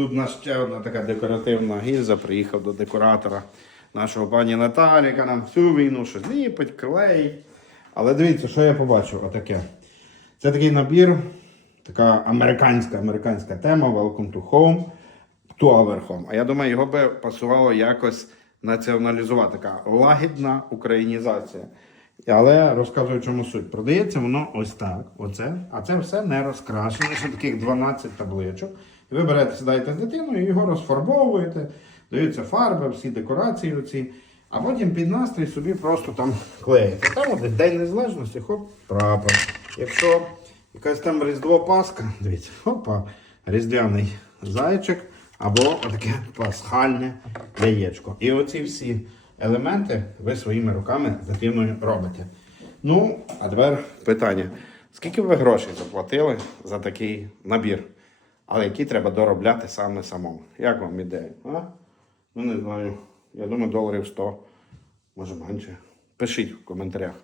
Тут у нас ще одна така декоративна гільза. Приїхав до декоратора нашого пані Наталі, яка нам всю війну щось ліпить, клеїть. Але дивіться, що я побачив отаке. Це такий набір, така американська американська тема Welcome to Home, to our home. А я думаю, його би пасувало якось націоналізувати. Така лагідна українізація. Але розказую, чому суть. Продається воно ось так. Оце, а це все не розкрашене, ще таких 12 табличок. І ви берете, сідаєте з дитиною його розфарбовуєте, даються фарби, всі декорації оці. А потім під настрій собі просто там клеїте. Там от День Незалежності, хоп, прапор. Якщо якась там Різдво Пасха, дивіться, хопа, різдвяний зайчик або таке пасхальне яєчко. І оці всі елементи ви своїми руками дитиною робите. Ну, а тепер питання. Скільки ви грошей заплатили за такий набір, але який треба доробляти саме самому? Як вам ідея? А? Ну не знаю. Я думаю, доларів 100, може менше. Пишіть в коментарях.